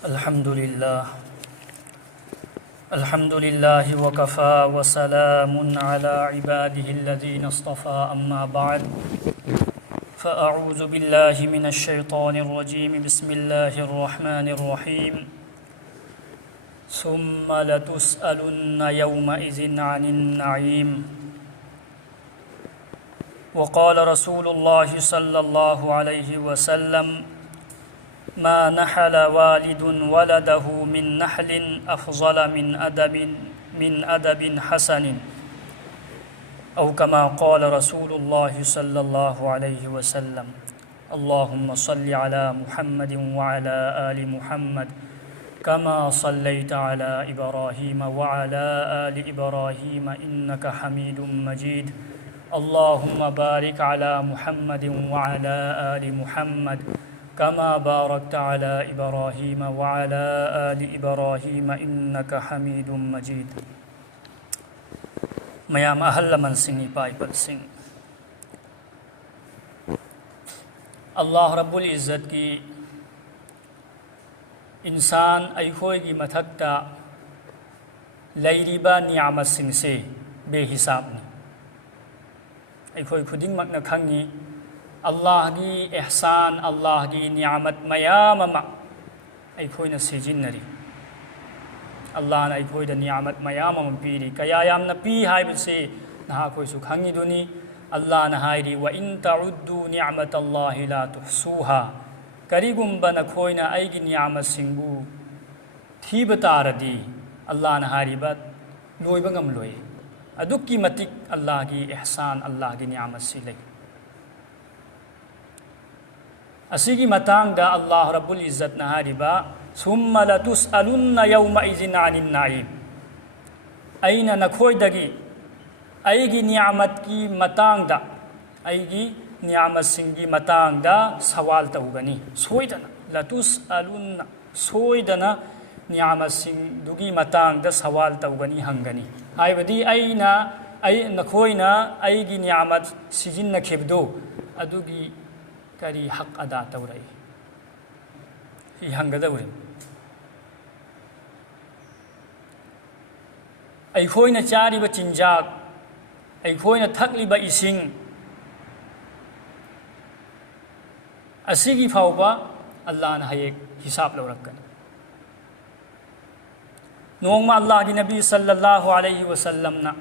الحمد لله الحمد لله وكفى وسلام على عباده الذين اصطفى أما بعد فأعوذ بالله من الشيطان الرجيم بسم الله الرحمن الرحيم ثم لتسألن يومئذ عن النعيم وقال رسول الله صلى الله عليه وسلم ما نحل والد ولده من نحل أفضل من أدب حسن أو كما قال رسول الله صلى الله عليه وسلم اللهم صل على محمد وعلى آل محمد كما صليت على إبراهيم وعلى آل إبراهيم إنك حميد مجيد اللهم بارك على محمد وعلى آل محمد كما باركت على إبراهيم وعلى آل إبراهيم إنك حميد مجيد ميام أهل من سني بايبل سن اللہ رب العزت کی انسان ایخوئی کی متھکتا لیریبا نعمت سنگ سے بے حساب نے ایخوئی خودنگ مکنا کھنگی اللہ کی احسان اللہ کی نعمت میام ایخوئی نا سجن نری اللہ نا ایخوئی دا نعمت میام پیری کیا یام نا پی ہائی بسے نہا کوئی سکھنگی دونی اللہ نا ہائی دی وَإِن تَعُدُّوا نِعْمَةَ اللَّهِ لَا تُحْصُوهَا کریگم بنا کوئی نا ایگی نعمت سنگو تھی بتار دی اللہ نا ہائی بات لوئی بگم لوئی ادک کی متک اللہ کی احسان اللہ کی نعمت سی لئی اسی کی متانگ دا اللہ رب العزت نہاری با ثم لتسألن یومئذ عن النعیم این نکھوئی دگی ایگی نعمت کی متانگ دا ایگی نعمت سنگی متانگ دا سوال تاوگنی سویدنا لتسألن سویدنا نعمت سنگی متانگ دا سوال تاوگنی ہنگنی آئی بدی نکھوئینا ایگی نعمت سجن نکھبدو ادوگی کری حق ادا تورائی ہی ہنگ دوریم ایخوئینا چاری با چنجاک ایخوئینا تھکلی با اسنگ اسی کی فاوبا اللہ نے ایک حساب لو رکھن نوما اللہ کی نبی صلی اللہ علیہ وسلم نا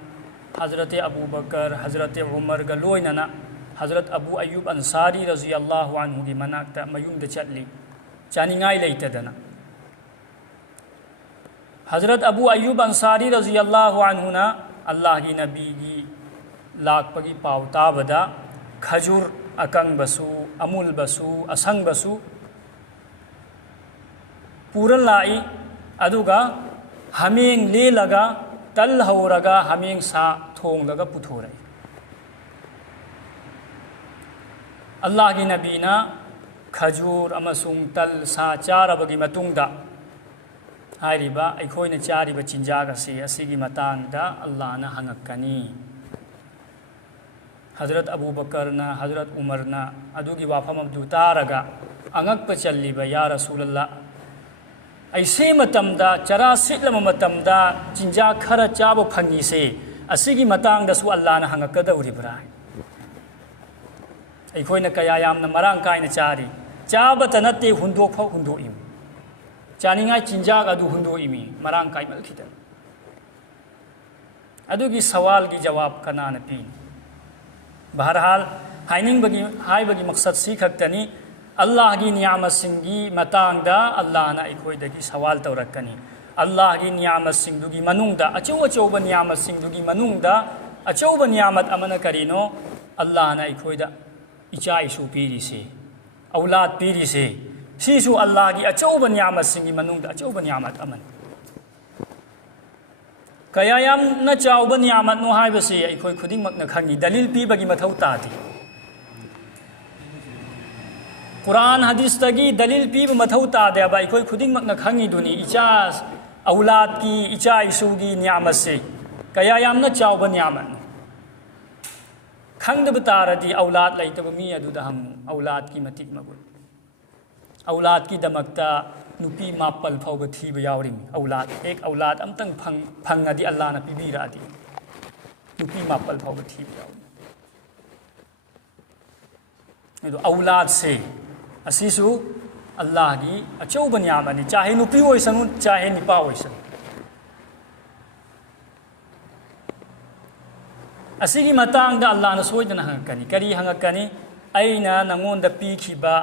حضرت ابو بکر حضرت عمر گلوئینا حضرت ابو ایوب انصاری رضی اللہ عنہ کی مناکتا میون دا چلی چاننگائی لیتا دنا حضرت ابو ایوب انصاری رضی اللہ عنہ نا اللہ کی نبی کی لاک پگی پاوتا بدا کھجور اکنگ بسو امول بسو اسنگ بسو پورن لائی ادوگا ہمیں لے لگا تل ہو رگا ہمیں سا تھونگ لگا پتھو رہی اللہ کی نبینا کھجور امسونگ تل سا چاربگی متونگ دا ہائریبا ایکھوئینا چاریبا چنجاگ اسی کی متانگ دا اللہ نا ہنگکنی حضرت ابو بکرنا حضرت عمرنا ادو کی وافم ابدو تارگا انگک پا چلی با یا رسول اللہ ایسے متم دا چرا سلم متم دا چنجاگ کھر چابو پھنگی سے اسی کی متانگ دا سو اللہ نا ہنگک دوری برائی ایخوئینا کیا یامنا مران کائنا چاری چابتا نتے ہندوک پھو ہندو ایم چاننگائی چنجاگ ادو ہندو ایمی مران کائی ملکی دا ادو کی سوال کی جواب کنان پین بہرحال ہائی بگی مقصد سیکھکتنی اللہ کی نعمت سنگی متانگ دا اللہ نا ایخوئی دا کی سوال تو رکھنی اللہ کی نعمت سنگ دوگی منونگ دا اچو با نعمت سنگ دوگی منونگ دا اچو با نعمت امن کرینو اللہ نا ایخوئی دا اچائیسو پیری سے اولاد پیری سے سیسو اللہ کی اچو با نعمت سنگی منونگ دا اچو با نعمت امن کیا یام نا چاو با نعمت نو ہائی بسی ایخوئی خودنگ مکنا کھنگی دلیل پی بگی متھوتا دی قرآن حدیث تگی دلیل پی با متھوتا دیا با ایخوئی خودنگ مکنا کھنگی دونی اچاس اولاد کی اچائیسو کی نعمت سے کیا یام نا چاو با نعمت خنگ بتاردی اولاد لیتب می ادو دہم اولاد کی متک مگل اولاد کی دمکتا nupi mapal phauba thiba yawrim aulad ek aulad amtang phangadi Allah na pibira adi nupi mapal phauba thiba yawrim edo aulad se asisu Allah gi achauba nyamani chahe nupi oisanu chahe nipa oisan asigi matang da Allah na soidana hangakani kari hangakani aina nangonda pikhiba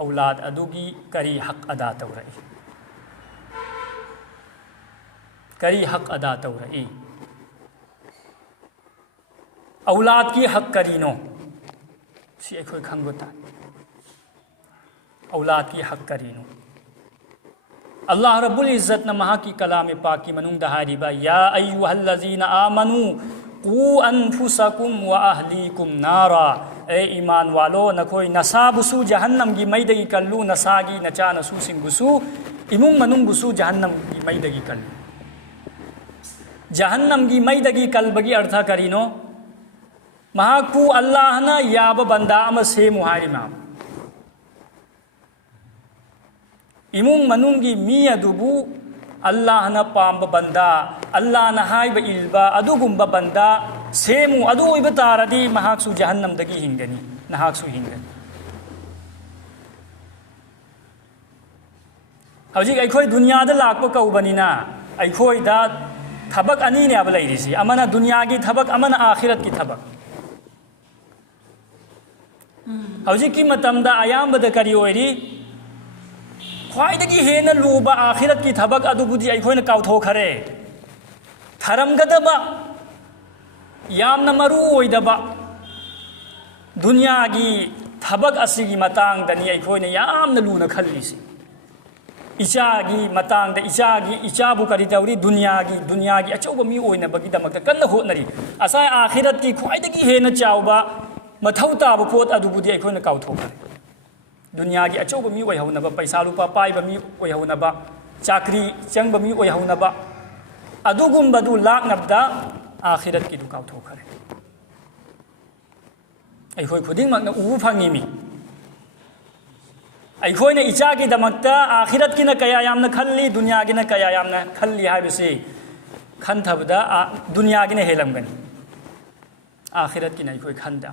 aulad adugi kari haq ada tawrai kari haq ada tawrai aulad ki haq kari no si akhoi khangota aulad ki haq kari no Allah Rabbul Izzat na maha ki kalam pak ki manung da hariba ya ayyuhallazina amanu qu anfusakum wa ahlikum nara e iman walo nakhoi nasabusu jahannam gi maidagi kallu nasagi nacha nasu singbusu imung manung busu jahannam gi maidagi kallu jahannam gi maidagi kalbagi artha karino mahaku Allah na yaba banda ama semu harima imung manung gi mi adubu Allah na pamba banda Allah na haiba ilba adugumba banda semu adu oiba taradi mahaksu jahannam dagi hingani nahaksu hingani hawjik aikhoi dunya da lakpa kaubanina aikhoi da thabak ani ne aba lairisi amana dunya gi thabak amana akhirat ki thabak hawjik ki matam da ayamba da kari oiri khwaidagi hena luba akhirat ki thabak adu budi aikhoi na kautho khare tharam gadaba yamna maru oidaba dunya gi thabak asigi matang dani aikhoi na yamna luna khallisi icha gi matang da icha bu kari tawri dunya gi achauba mi oina bagi damakta kanna hotnari asai akhirat ki khwaidagi hena chawba mathau ta bu pot adu budi aikhoi na kautho khare dunya gi achauba mi oi haunaba paisa lupa pai ba mi oi haunaba chakri changba mi oi haunaba adugumba du laknabda akhirat ki du kautho khare aikhoi khuding makna u phangi mi aikhoi na icha gi damakta akhirat ki na kaya yamna khalli dunya gi na kaya yamna khalli haibisi khan thabda dunya gi na helamgani akhirat ki na aikhoi khanda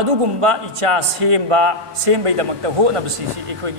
adugumba icha sembai damakta honabsi si ekhoi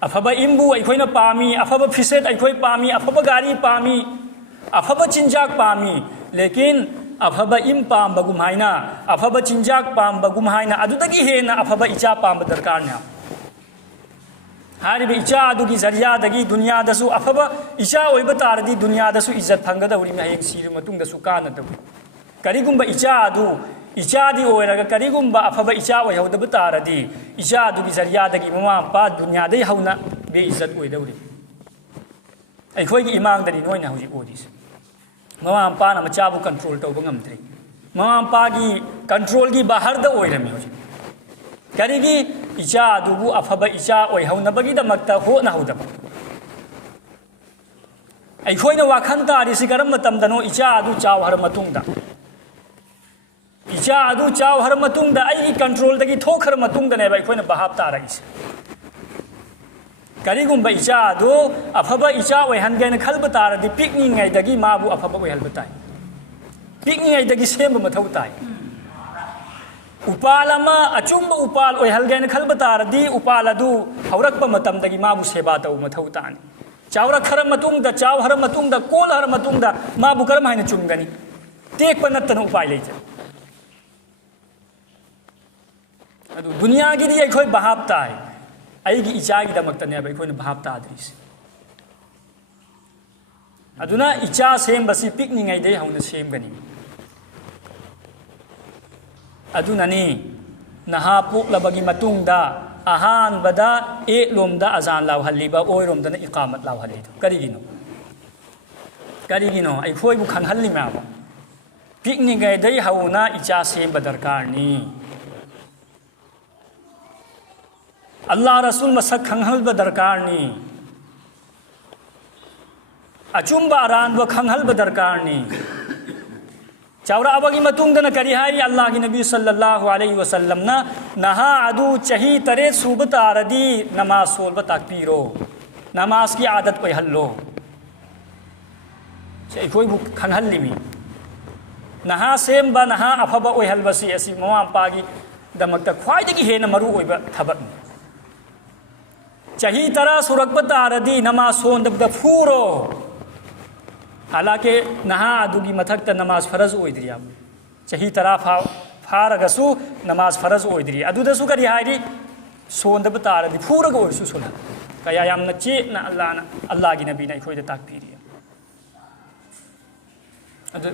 ꯑꯐꯕ ꯏꯝꯕꯨ ꯑꯩꯈꯣꯏꯅ ꯄꯥꯝꯃꯤ, ꯑꯐꯕ ꯐꯤꯁꯦꯠ ꯑꯩꯈꯣꯏ ꯄꯥꯝꯃꯤ, ꯑꯐꯕ ꯒꯥꯔꯤ ꯄꯥꯝꯃꯤ, ꯑꯐꯕ ꯆꯤꯟꯖꯥꯛ ꯄꯥꯝꯃꯤ, ꯂꯦꯀꯤꯟ ꯑꯐꯕ ꯏꯝ ꯄꯥꯝꯕꯒꯨꯝ ꯍꯥꯏꯅ, ꯑꯐꯕ ꯆꯤꯟꯖꯥꯛ ꯄꯥꯝꯕꯒꯨꯝ ꯍꯥꯏꯅ ꯑꯗꯨꯗꯒꯤ ꯍꯦꯟꯅ ꯑꯐꯕ ꯏꯆꯥ ꯄꯥꯝꯕ ꯗꯔꯀꯥꯔꯅꯤ. ꯍꯥꯏꯔꯤꯕ ꯏꯆꯥ ꯑꯗꯨꯒꯤ ꯖꯔꯤꯌꯥꯗꯒꯤ ꯗꯨꯅꯤꯌꯥꯗꯁꯨ ꯑꯐꯕ ꯏꯆꯥ ꯑꯣꯏꯕ ꯇꯥꯔꯗꯤ ꯗꯨꯅꯤꯌꯥꯗꯁꯨ ꯏꯖꯠ ꯐꯪꯒꯗꯧꯔꯤꯕꯅꯤ, ꯍꯌꯦꯡ ꯁꯤꯔꯕ ꯃꯇꯨꯡꯗꯁꯨ ꯀꯥꯟꯅꯗꯧꯔꯤ. ꯀꯔꯤꯒꯨꯝꯕ ꯏꯆꯥ ꯑꯗꯨ ꯏꯆꯥꯗꯤ ꯑꯣꯏꯔꯒ ꯀꯔꯤꯒꯨꯝꯕ ꯑꯐꯕ ꯏꯆꯥ ꯑꯣꯏꯍꯧꯗꯕ ꯇꯥꯔꯗꯤ ꯏꯆꯥ ꯑꯗꯨꯒꯤ ꯖꯔꯤꯌꯥꯗꯒꯤ ꯃꯃꯥ ꯃꯄꯥ ꯗꯨꯅꯤꯌꯥꯗꯒꯤ ꯍꯧꯅ ꯕꯦꯏꯖꯠ ꯑꯣꯏꯗꯧꯔꯤ. ꯑꯩꯈꯣꯏꯒꯤ ꯏꯃꯥꯡꯗꯅꯤ ꯅꯣꯏꯅ ꯍꯧꯖꯤꯛ ꯑꯣꯏꯔꯤꯁꯦ. ꯃꯃꯥ ꯃꯄꯥꯅ ꯃꯆꯥꯕꯨ ꯀꯟꯇ꯭ꯔꯣꯜ ꯇꯧꯕ ꯉꯝꯗ꯭ꯔꯤ. ꯃꯃꯥ ꯃꯄꯥꯒꯤ ꯀꯟꯇ꯭ꯔꯣꯜꯒꯤ ꯕꯥꯍꯔꯗ ꯑꯣꯏꯔꯝꯃꯤ ꯍꯧꯖꯤꯛ. ꯀꯔꯤꯒꯤ ꯏꯆꯥ ꯑꯗꯨꯕꯨ ꯑꯐꯕ ꯏꯆꯥ ꯑꯣꯏꯍꯧꯅꯕꯒꯤꯗꯃꯛꯇ ꯍꯣꯠꯅꯍꯧꯗꯕ. ꯑꯩꯈꯣꯏꯅ ꯋꯥꯈꯜ ꯇꯥꯔꯤꯁꯤ ꯀꯔꯝꯕ ꯃꯇꯝꯗꯅꯣ? ꯏꯆꯥ ꯑꯗꯨ ꯆꯥꯎꯍꯔ ꯃꯇꯨꯡꯗ. ꯏꯆꯥ ꯑꯗꯨ ꯆꯥꯎꯍꯔ ꯃꯇꯨꯡꯗ ꯑꯩꯒꯤ ꯀꯟꯇ꯭ꯔꯣꯜꯗꯒꯤ ꯊꯣꯛꯈ꯭ꯔ ꯃꯇꯨꯡꯗꯅꯦꯕ ꯑꯩꯈꯣꯏꯅ ꯚꯥꯞ ꯇꯥꯔꯛꯏꯁꯦ. ꯀꯔꯤꯒꯨꯝꯕ ꯏꯆꯥ ꯑꯗꯨ ꯑꯐꯕ ꯏꯆꯥ ꯑꯣꯏꯍꯟꯒꯦꯅ ꯈꯜꯕ ꯇꯥꯔꯗꯤ ꯄꯤꯛꯂꯤꯉꯩꯗꯒꯤ ꯃꯥꯕꯨ ꯑꯐꯕ ꯑꯣꯏꯍꯟꯕ ꯇꯥꯏ. ꯄꯤꯛꯂꯤꯉꯩꯗꯒꯤ ꯁꯦꯝꯕ ꯃꯊꯧ ꯇꯥꯏ. ꯎꯄꯥꯜ ꯑꯃ ꯑꯆꯨꯝꯕ ꯎꯄꯥꯜ ꯑꯣꯏꯍꯜꯒꯦꯅ ꯈꯜꯕ ꯇꯥꯔꯗꯤ ꯎꯄꯥꯜ ꯑꯗꯨ ꯍꯧꯔꯛꯄ ꯃꯇꯝꯗꯒꯤ ꯃꯥꯕꯨ ꯁꯦꯕꯥ ꯇꯧꯕ ꯃꯊꯧ ꯇꯥꯅꯤ. ꯆꯥꯎꯔꯛꯈ꯭ꯔ ꯃꯇꯨꯡꯗ, ꯆꯥꯎꯍꯔ ꯃꯇꯨꯡꯗ, ꯀꯣꯜꯍꯔ ꯃꯇꯨꯡꯗ ꯃꯥꯕꯨ ꯀꯔꯝ ꯍꯥꯏꯅ ꯆꯨꯝꯒꯅꯤ? ꯇꯦꯛꯄ ꯅꯠꯇꯅ ꯎꯄꯥꯏ ꯂꯩꯇꯦ. ꯑꯗꯨ ꯗꯨꯅꯤꯌꯥꯒꯤꯗꯤ ꯑꯩꯈꯣꯏ ꯚꯥꯞ ꯇꯥꯏ. ꯑꯩꯒꯤ ꯏꯆꯥꯒꯤꯗꯃꯛꯇꯅꯦꯕ ꯑꯩꯈꯣꯏꯅ ꯚꯥꯞ ꯇꯥꯗ꯭ꯔꯤꯁꯦ. ꯑꯗꯨꯅ ꯏꯆꯥ ꯁꯦꯝꯕꯁꯤ ꯄꯤꯛꯂꯤꯉꯩꯗꯒꯤ ꯍꯧꯅ ꯁꯦꯝꯒꯅꯤ. ꯑꯗꯨꯅꯅꯤ ꯅꯍꯥ ꯄꯣꯛꯂꯕꯒꯤ ꯃꯇꯨꯡꯗ ꯑꯍꯥꯟꯕꯗ ꯑꯦꯛꯂꯣꯝꯗ ꯑꯖꯥꯟ ꯂꯥꯎꯍꯜꯂꯤꯕ, ꯑꯣꯏꯔꯣꯝꯗꯅ ꯏꯀꯥꯃꯠ ꯂꯥꯎꯍꯜꯂꯤꯗꯣ ꯀꯔꯤꯒꯤꯅꯣ? ꯀꯔꯤꯒꯤꯅꯣ? ꯑꯩꯈꯣꯏꯕꯨ ꯈꯪꯍꯜꯂꯤꯃꯦꯕ. ꯄꯤꯛꯂꯤꯉꯩꯗꯒꯤ ꯍꯧꯅ ꯏꯆꯥ ꯁꯦꯝꯕ ꯗꯔꯀꯥꯔꯅꯤ. ꯑꯜꯂꯥꯍ ꯔꯁꯨꯜ ꯃꯁꯛ ꯈꯪꯍꯟꯕ ꯗꯔꯀꯥꯔꯅꯤ. ꯑꯆꯨꯝꯕ ꯑꯔꯥꯟꯕ ꯈꯪꯍꯟꯕ ꯗꯔꯀꯥꯔꯅꯤ. ꯆꯥꯎꯔꯛꯑꯕꯒꯤ ꯃꯇꯨꯡꯗꯅ ꯀꯔꯤ ꯍꯥꯏꯔꯤ? ꯑꯜꯂꯥꯍꯒꯤ ꯅꯕꯤ ꯁꯜꯂꯜꯂꯥꯍು ꯑꯂꯩꯍꯤ ꯋꯁꯜꯂꯝꯅ ꯅꯍꯥ ꯑꯗꯨ ꯆꯍꯤ 3 ꯁꯨꯕ ꯇꯥꯔꯗꯤ ꯅꯃꯥꯖ ꯁꯣꯟꯕ ꯇꯥꯛꯄꯤꯔꯣ, ꯅꯃꯥꯖꯀꯤ ꯑꯥꯗꯠ ꯑꯣꯏꯍꯜꯂꯣ. ꯑꯩꯈꯣꯏꯕꯨ ꯈꯪꯍꯜꯂꯤꯃꯤ. ꯅꯍꯥ ꯁꯦꯝꯕ, ꯅꯍꯥ ꯑꯐꯕ ꯑꯣꯏꯍꯜꯕꯁꯤ ꯑꯁꯤ ꯃꯃꯥ ꯃꯄꯥꯒꯤꯗꯃꯛꯇ ꯈ꯭ꯋꯥꯏꯗꯒꯤ ꯍꯦꯟꯅ ꯃꯔꯨ ꯑꯣꯏꯕ ꯊꯕꯛꯅꯤ. ꯆꯍꯤ 10 ꯁꯨꯔꯛꯄ ꯇꯥꯔꯗꯤ ꯅꯃꯥꯖ ꯁꯣꯟꯗꯕꯗ ꯐꯨꯔꯣ. ꯍꯥꯂꯥꯀꯦ ꯅꯍꯥ ꯑꯗꯨꯒꯤ ꯃꯊꯛꯇ ꯅꯃꯥꯖ ꯐꯔꯖ ꯑꯣꯏꯗ꯭ꯔꯤ. ꯆꯍꯤ 10 ꯐꯥꯔꯒꯁꯨ ꯅꯃꯥꯖ ꯐꯔꯖ ꯑꯣꯏꯗ꯭ꯔꯤ. ꯑꯗꯨꯗꯁꯨ ꯀꯔꯤ ꯍꯥꯏꯔꯤ? ꯁꯣꯟꯗꯕ ꯇꯥꯔꯗꯤ ꯐꯨꯔꯒ ꯑꯣꯏꯔꯁꯨ ꯁꯣꯟꯍꯜ. ꯀꯌꯥ ꯌꯥꯝꯅ ꯆꯦꯠꯅ ꯑꯜꯂꯥꯍꯒꯤ ꯅꯕꯤꯅ ꯑꯩꯈꯣꯏꯗ ꯇꯥꯛꯄꯤꯔꯤ. ꯑꯗꯨ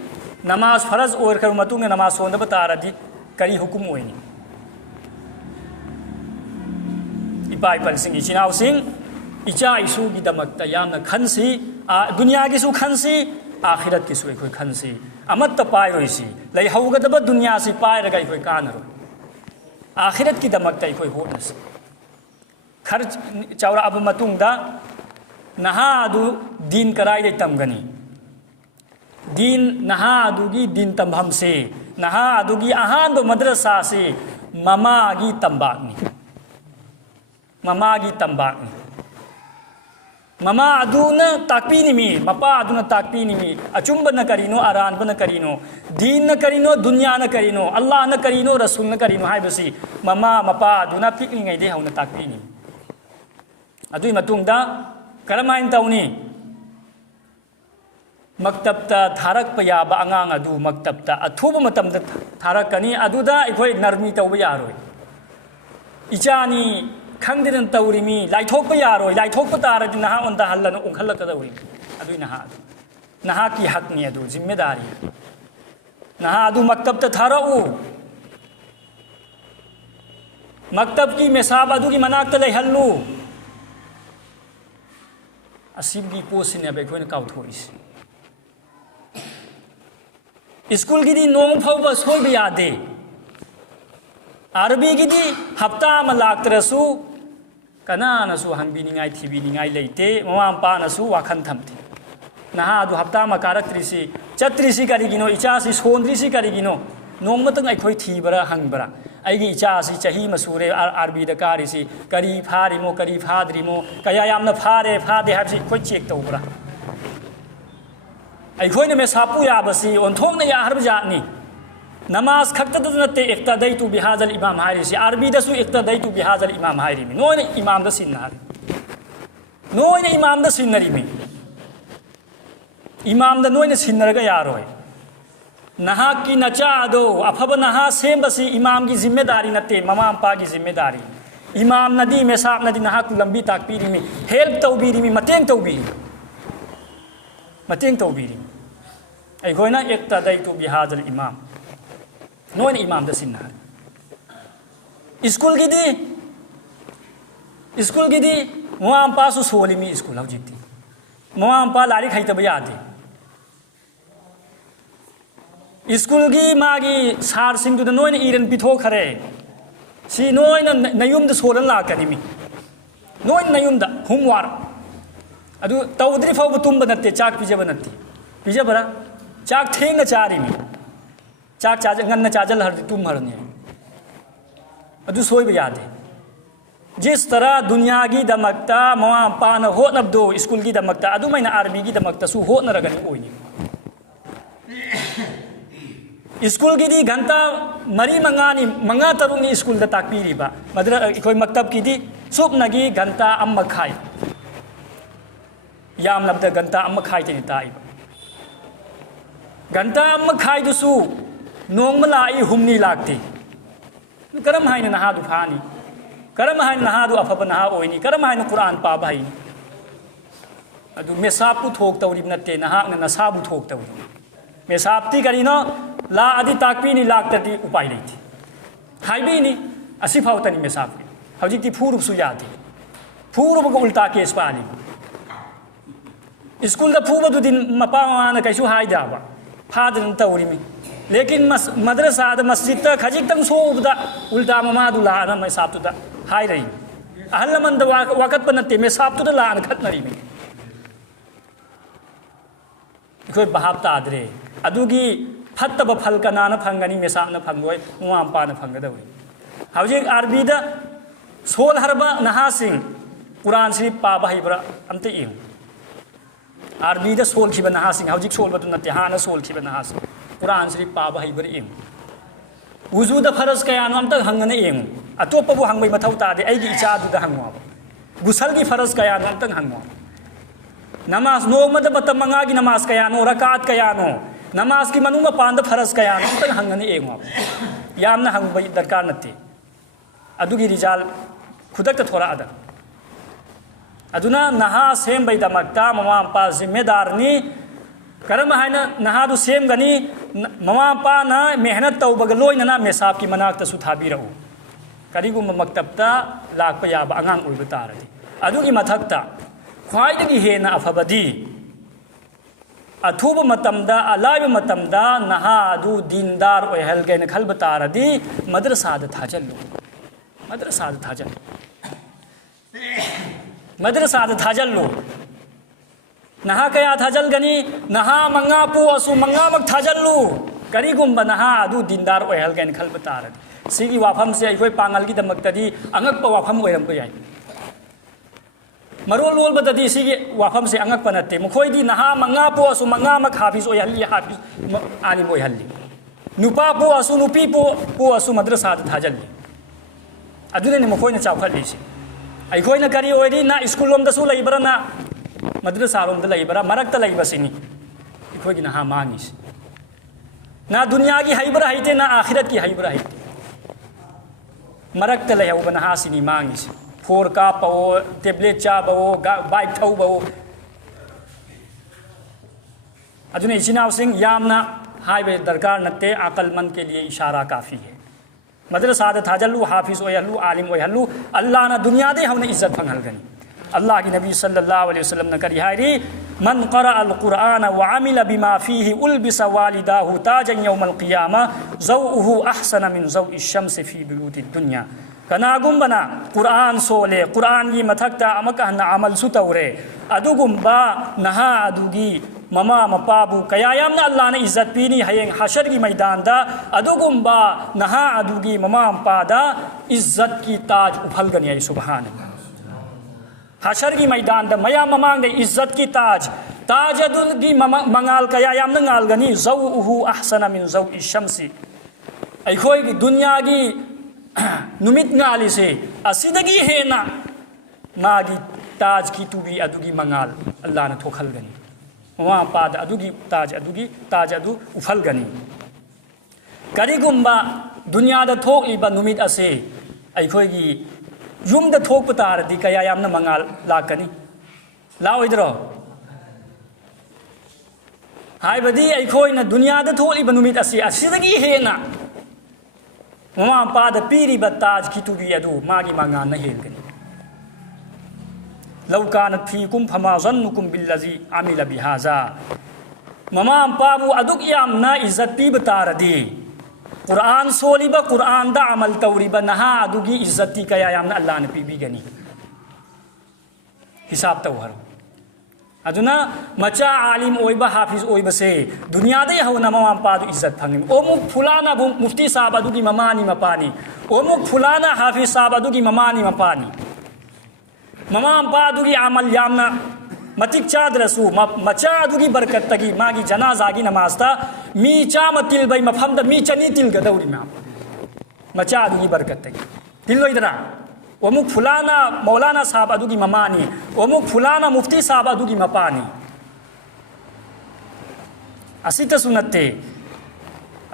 ꯅꯃꯥꯖ ꯐꯔꯖ ꯑꯣꯏꯈ꯭ꯔꯕ ꯃꯇꯨꯡꯗ ꯅꯃꯥꯖ ꯁꯣꯟꯗꯕ ꯇꯥꯔꯗꯤ ꯀꯔꯤ ꯍꯨꯀꯨꯝ ꯑꯣꯏꯅꯤ? ꯏꯄꯥ ꯏꯄꯥꯜꯁꯤꯡ, ꯏꯆꯤꯟ ꯏꯅꯥꯎꯁꯤꯡ, ꯏꯆꯥ ꯏꯁꯨꯒꯤꯗꯃꯛꯇ ꯌꯥꯝꯅ ꯈꯟꯁꯤ. ꯗꯨꯅꯤꯌꯥꯒꯤꯁꯨ ꯈꯟꯁꯤ, ꯑꯥꯈꯤꯔꯠꯀꯤꯁꯨ ꯑꯩꯈꯣꯏ ꯈꯟꯁꯤ. ꯑꯃꯠꯇ ꯄꯥꯏꯔꯣꯏꯁꯤ. ꯂꯩꯍꯧꯒꯗꯕ ꯗꯨꯅꯤꯌꯥꯁꯤ ꯄꯥꯏꯔꯒ ꯑꯩꯈꯣꯏ ꯀꯥꯟꯅꯔꯣꯏ. ꯑꯥꯈꯤꯔꯠꯀꯤꯗꯃꯛꯇ ꯑꯩꯈꯣꯏ ꯍꯣꯠꯅꯁꯤ. ꯈꯔ ꯆꯥꯎꯔꯛꯑꯕ ꯃꯇꯨꯡꯗ ꯅꯍꯥ ꯑꯗꯨ ꯗꯤꯟ ꯀꯔꯥꯏꯗꯒꯤ ꯇꯝꯒꯅꯤ? ꯗꯤꯟ, ꯅꯍꯥ ꯑꯗꯨꯒꯤ ꯗꯤꯟ ꯇꯝꯐꯝꯁꯤ, ꯅꯍಾ ꯑꯗꯨꯒꯤ ꯑꯍꯥꯟꯕ ꯃദ്ꯔꯁꯥꯁꯤ ꯃꯃꯥꯒꯤ ꯇꯝꯕꯥꯛꯅꯤ. ꯃꯃꯥꯒꯤ ꯇꯝꯕꯥꯛꯅꯤ. ꯃꯃꯥ ꯑꯗꯨꯅ ꯇꯥꯛꯄꯤꯅꯤꯃꯤ, ꯃꯄꯥ ꯑꯗꯨꯅ ꯇꯥꯛꯄꯤꯅꯤꯃꯤ. ꯑꯆꯨꯝꯕꯅ ꯀꯔꯤꯅꯣ, ꯑꯔꯥꯟꯕꯅ ꯀꯔꯤꯅꯣ, ꯗꯤꯟꯅ ꯀꯔꯤꯅꯣ, ꯗꯨꯅꯤꯌꯥꯅ ꯀꯔꯤꯅꯣ, ꯑꯜꯂꯥꯍꯅ ꯀꯔꯤꯅꯣ, ꯔꯁꯨꯜꯅ ꯀꯔꯤꯅꯣ ꯍꯥꯏꯕꯁꯤ ꯃꯃꯥ ꯃꯄꯥ ꯑꯗꯨꯅ ꯄꯤꯛꯂꯤꯉꯩꯗꯒꯤ ꯍꯧꯅ ꯇꯥꯛꯄꯤꯅꯤ. ꯑꯗꯨꯒꯤ ꯃꯇꯨꯡꯗ ꯀꯔꯝꯍꯥꯏꯅ ꯇꯧꯅꯤ? ꯃꯛꯇꯕꯇ ꯊꯥꯔꯛꯄ ꯌꯥꯕ ꯑꯉꯥꯡ ꯑꯗꯨ ꯃꯛꯇꯕꯇ ꯑꯊꯨꯕ ꯃꯇꯝꯗ ꯊꯥꯔꯛꯀꯅꯤ. ꯑꯗꯨꯗ ꯑꯩꯈꯣꯏ ꯅꯔꯃꯤ ꯇꯧꯕ ꯌꯥꯔꯣꯏ. ꯏꯆꯥꯅꯤ ꯈꯪꯗꯅ ꯇꯧꯔꯤꯃꯤ, ꯂꯥꯏꯊꯣꯛꯄ ꯌꯥꯔꯣꯏ. ꯂꯥꯏꯊꯣꯛꯄ ꯇꯥꯔꯗꯤ ꯅꯍꯥ ꯑꯣꯟꯊꯍꯜꯂꯅ ꯑꯣꯟꯈꯠꯂꯛꯀꯗꯧꯔꯤꯃꯤ. ꯑꯗꯨꯏ ꯅꯍꯥ ꯑꯗꯨ ꯅꯍꯥꯛꯀꯤ ꯍꯛꯅꯤ, ꯑꯗꯨ ꯖꯤꯝꯃꯦꯗꯥꯔꯤ. ꯅꯍꯥ ꯑꯗꯨ ꯃꯛꯇꯕꯇ ꯊꯥꯔꯛꯎ. ꯃꯛꯇꯕꯀꯤ ꯃꯦꯁꯥꯕ ꯑꯗꯨꯒꯤ ꯃꯅꯥꯛꯇ ꯂꯩꯍꯜꯂꯨ. ꯑꯁꯤꯒꯤ ꯄꯣꯠꯁꯤꯅꯦꯕ ꯑꯩꯈꯣꯏꯅ ꯀꯥꯎꯊꯣꯛꯏꯁꯤ. ꯁ꯭ꯀꯨꯜꯒꯤꯗꯤ ꯅꯣꯡꯃ ꯐꯥꯎꯕ ꯁꯣꯏꯕ ꯌꯥꯗꯦ. ꯑꯔꯕꯤꯒꯤꯗꯤ ꯍꯞꯇꯥ ꯑꯃ ꯂꯥꯛꯇ꯭ꯔꯁꯨ ꯀꯅꯥꯅꯁꯨ ꯍꯪꯕꯤꯅꯤꯡꯉꯥꯏ ꯊꯤꯕꯤꯅꯤꯡꯉꯥꯏ ꯂꯩꯇꯦ. ꯃꯃꯥ ꯃꯄꯥꯅꯁꯨ ꯋꯥꯈꯜ ꯊꯝꯗꯦ. ꯅꯍꯥ ꯑꯗꯨ ꯍꯞꯇꯥ ꯑꯃ ꯀꯥꯔꯛꯇ꯭ꯔꯤꯁꯤ, ꯆꯠꯇ꯭ꯔꯤꯁꯤ ꯀꯔꯤꯒꯤꯅꯣ? ꯏꯆꯥꯁꯤ ꯁꯣꯟꯗ꯭ꯔꯤꯁꯤ ꯀꯔꯤꯒꯤꯅꯣ? ꯅꯣꯡꯃꯇꯪ ꯑꯩꯈꯣꯏ ꯊꯤꯕ꯭ꯔꯥ, ꯍꯪꯕ꯭ꯔꯥ? ꯑꯩꯒꯤ ꯑꯤꯆꯥꯁꯤ ꯆꯍꯤ ꯑꯃ ꯁꯨꯔꯦ ꯑꯥꯔꯕꯤꯗ ꯀꯥꯔꯤꯁꯤ, ꯀꯔꯤ ꯐꯥꯔꯤꯃꯣ, ꯀꯔꯤ ꯐꯥꯗ꯭ꯔꯤꯃꯣ, ꯀꯌꯥ ꯌꯥꯝꯅ ꯐꯥꯔꯦ, ꯐꯥꯗꯦ ꯍꯥꯏꯕꯁꯤ ꯑꯩꯈꯣꯏ ꯆꯦꯛ ꯇꯧꯕ꯭ꯔꯥ? ꯑꯩꯈꯣꯏꯅ ꯃꯦꯁꯥꯄꯨ ꯌꯥꯕꯁꯤ ꯑꯣꯟꯊꯣꯛꯅ ꯌꯥꯍꯔꯕ ꯖꯥꯠꯅꯤ. ꯅꯃꯥꯖ ꯈꯛꯇꯗ ꯅꯠꯇꯦ ꯏꯛꯇꯗꯩꯇꯨ ꯕꯤꯍꯥꯖꯜ ꯏꯃꯥꯝ ꯍꯥꯏꯔꯤꯁꯤ, ꯑꯥꯔꯕꯤꯗꯁꯨ ꯏꯛꯇꯗꯩꯇꯨ ꯕꯤꯍꯥꯖꯜ ꯏꯃꯥꯝ ꯍꯥꯏꯔꯤꯃꯤ. ꯅꯣꯏꯅ ꯏꯃꯥꯝꯗ ꯁꯤꯟꯅ ꯍꯥꯏꯔꯤ. نوين إمام دا سينري مي إمام دا نوين سينرغا ياروي نها کی نچا دو افب نها سیم بسی امام کی ذمہ داری نتے مما امپا کی ذمہ داری امام ندی میں صاحب ندی نها کو لمبی تاک پیری میں ہیلپ تو بیری میں متینگ تو بیری ای کوئی نا اقتدیتو بهذا الامام نوین امام دا سننا اسکول کی دی مما امپا سو سولی می اسکول ہو جیتی مما امپا لاری کھائی تب یاد دی اسکول کی ماگی سار سنگ تو نوین ایرن پیتھو کھرے سی نوین نیوم دا سولن لاکنی می نوین نیوم دا ہوم وار ادو تودری فاو بتوم بنتے چاک پیجے برا چاک تھینگ چاری می چاک چاجا ngن چاجل ہر تم ہرنے ادو سوئی بیاد ہے جس طرح دنیا کی دمکتا مواں پانا ہو نبدو اسکول کی دمکتا ادو میں آرمی کی دمکتا سو ہو نہ رگنی کوئی نہیں اسکول کی دی گھنٹہ مری منگا ترونی اسکول دا تاک پیری با کوئی مکتب کی دی صبح نگی گھنٹہ ام کھائی یام لبدا گھنٹہ ام کھائی تینی تائی با گھنٹہ ام کھائی دسو نونگ ملائی ہمنی لاکتی کرم ہائی نہا دو پھانی کرم ہائی نہا دو افب نہا اوئینی کرم ہائی قرآن پا بھائی ادو میں ساپو تھوک توری بنتے نہا نسابو تھوک توری میں ساپتی کری نا لا ادی تاکپی نہیں لاکتا تی اپائی لی تھی ہائی بھی نہیں اسی پھاوتا نہیں میں ساپ کی ہو جی تی پھورب سو جاتی پھورب کو الٹا کیس پا لی اسکول دا پھورب دو دن مپا وانا کیسو ہائی جاوا پھادن توری میں لیکن مدرسہ دا مسجد تا کھجک تم سوب دا الٹا ممادو لانا میں ساپتو دا ہائی رہی اہل من دا وقت پنتے میں ساپتو دا لانا کھت نری میں کوئی بہاب تا آدرے ادو کی پھتب پھل کا نانا پھنگنی میں سامنا پھنگوئے وہاں پانا پھنگ دا ہوئی حوجی عربی دا سول حربا نہا سنگ قرآن شریف پا بھائی برا امتے ایہوں عربی دا سول کھیبا نہا سنگ حوجی سول بتو نتیحانا سول کھیبا نہا سنگ قرآن شریف پا بھائی برا ایہوں وضو دا فرض کیانو امتا ہنگنے ایہوں اتو پا وہ ہنگوئی متاو تا دے ایگی اچادو دا ہنگواب غسل کی فرض کیانو امتا ہنگواب نماز نوگ مدہ بتا منگا کی نماز کیانو رکعت کیانو نماز کی منو پاند فرض کیانو امتا ہنگنے ایہوں یامنا ہنگ بھائی درکار نتے ادو کی رجال خودک تا تھوڑا ادا ادونا نہا سیم بھائی دمکتا ممام پا ذمہ دارنی کرم ہے نہا دو سیم گنی ممام پا نا محنت تو بگلوئی نا میساب کی مناک تا ستھابی رہو کریگو مکتب تا لاک پا یابا انگان اوی بتا رہی ادو کی متھکتا خواہد کی ہے نا افبدی اتھوب متمدا علائب متمدا نہا دو دیندار اوی حلقے نکھل بتا رہی مدرسہ دا تھا جلو مدرسہ دا تھا جلو مدرسہ دا تھا جلو نہا کیا تھا جل گنی نہا منگا پو اسو منگا مک تھا جلو کری گم بنہا ادو دیندار اوی حلقے نکھل بتا رہی سیگی وافم سے ایک کوئی پانگل کی دمکتا دی انگک پا وافم اوی رم کو جائیں مرول رول بتا دی سیگی وافم سے انگک پنتے مکھوئی دی نہا منگا پو اسو منگا مک حافظ اوی حلی حافظ آنیم اوی حلی نپا پو اسو نپی پو اسو مدرسہ تھا جلی ادونے نے مکھوئی نا چاو لی سی ای کوئی نا کری اوی دی نا اسکول لوم دسو لئی برا نا مدرسہ لوم دا لئی برا مرک تا لئی بسینی ای کوئی نہا مانگی سی نا دنیا کی حی برا حیتے نا آخرت کی حی برا حیتے مرک تا لئی او بنہا سینی مانگی سی فور کا پاو ٹیبلیٹ چا باو بائک تھو باو ادونے اچیناو سنگ یامنا ہائی بے درکار نتے عقل مند کے لیے اشارہ کافی ہے مدرسہ دا تھا جلو حافظ اوی حلو عالم اوی حلو اللہ نا دنیا دے ہم نے عزت پھنگل گنی اللہ کی نبی صلی اللہ علیہ وسلم نے کری ہائی من قرأ القرآن وعمل بما فيه البس والداه تاجا يوم القيامة ضوءه احسن من ضوء الشمس في بيوت الدنيا کناگم بنا قرآن سولے قرآن کی متھکتا امکہ نا عمل ستورے ادوگم با نہا ادوگی مما مپابو کیایام نا اللہ نے عزت پینی ہے حشر کی میدان دا ادوگم با نہا ادوگی مما مپادا عزت کی تاج اپھل گنی ہے سبحان حشر کی میدان دا میا ممانگ دے عزت کی تاج تاج ادوگی منگال کیایام نا نگال گنی ضوءه احسن من ضوء الشمس ای کوئی دنیا کی نمت نالی سے اسیدگی ہے نا ماگی تاج کی توبی ادوگی منگال اللہ نہ تھوکھلگنی مما مپاد ادوگی تاج ادو افلگنی کریگمبا دنیا دا تھوکلیبا نمت اسے ایکھویگی یوم دا تھوک تاردی کیا یامنا منگال لاکنی لاویدرو ہائبدی ایکھوینا دنیا دا تھوکلیبا نمت اسے اسیدگی ہینا مما مپاد پیریبا تاج کی توبی ادو ماگی منگال نہ ہیلگنی لو كانت فيكم فما ظنكم بالذي عمل بهذا مما مپابو ادوک یامنا عزت پی بتاردی قرآن سولیبا قرآن دا عمل توریبا نہا ادوگی عزتی کیا یامنا اللہ نے پی بھی گنی حساب توہرو ادونا مچا عالم اویبا حافظ اویبا سے دنیا دے ہونا مما مپادو عزت پھنگی اومک فلانا مفتی صاحب ادوگی ممانی مپانی اومک فلانا حافظ صاحب ادوگی ممانی مپانی مما مپادوگی عمل یامنا متک چاد رسو مچا ادوگی برکت تگی ماگی جنازہ گی نماز تا می چا متل بای مفہم دا می چنی تل گدوری میں مچا ادوگی برکت تگی تلو ادرا ومک فلانا مولانا صاحب ادوگی ممانی ومک فلانا مفتی صاحب ادوگی مپانی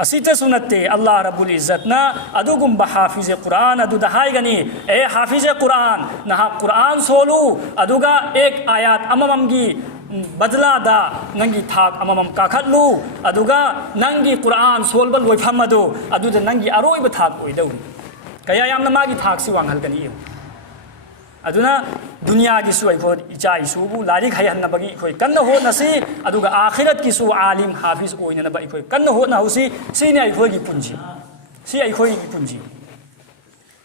اسی سنتے اللہ رب العزت نا ادوگم بحافظ قرآن ادو دہائی گنی اے حافظ قرآن نہا قرآن سولو ادوگا ایک آیات اممگی بدلا دا ننگی تھاک امم کاکھت لو ادوگا ننگی قرآن سولبل ویفہم ادو ادو دا ننگی اروی بتھاک ہوئی دوری کیا یامنا ماگی تھاک سی وانگل گنی ادونا دنیا کی سو ایکھو اچائی سوبو لارک ہے ہنبگی ایکھوی کن ہو نسی ادوگا آخرت کی سو عالم حافظ کوئی نبا ایکھوی کن ہو نہ ہوسی سی نے ایکھوی کی پنجی سی ایکھوی کی پنجی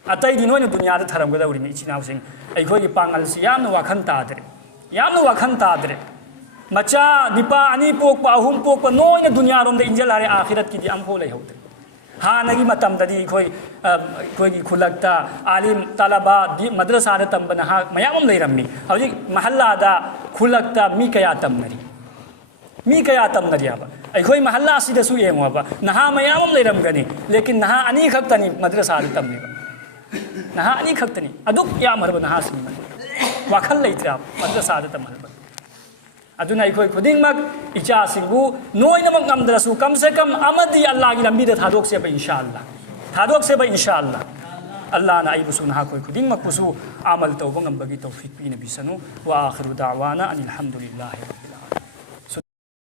اتائی دی نوی دنیا دا تھرم گدوری میں اچھناو سنگ ایکھوی کی پانگل سی یامنا واکھن تادرے مچا نپا انی پوک پا اہم پوک پا نوی دنیا روم دا انجل آرے آخرت کی دی ام ہو لے ہوتے ہاں نگی متم ددی کوئی کھلکتا عالم طلبا مدرسہ دا تم بنا میامم لے رمی ہوجی محلہ دا کھلکتا می کیا تم نری آبا ایکھوی محلہ سی دسو یہ موابا نہا میامم لے رم گنی لیکن نہا انی کھکتنی مدرسہ دا تم نیبا نہا انی کھکتنی ادوک یا مربا نہا سی من واکھل لے اتراب مدرسہ دا تم مربا ادونا ایکھوی خودنگ مک اچا سنگو نوئی نمک نمدرسو کم سے کم امدی اللہ کی لمبی دا تھادوک سے با انشاءاللہ اللہ نا ای بسو نہا کوئی خودنگ مک بسو عمل توبہ نمبگی توفیق بی نبی سنو وآخر دعوانا ان الحمدللہ رب العالمین.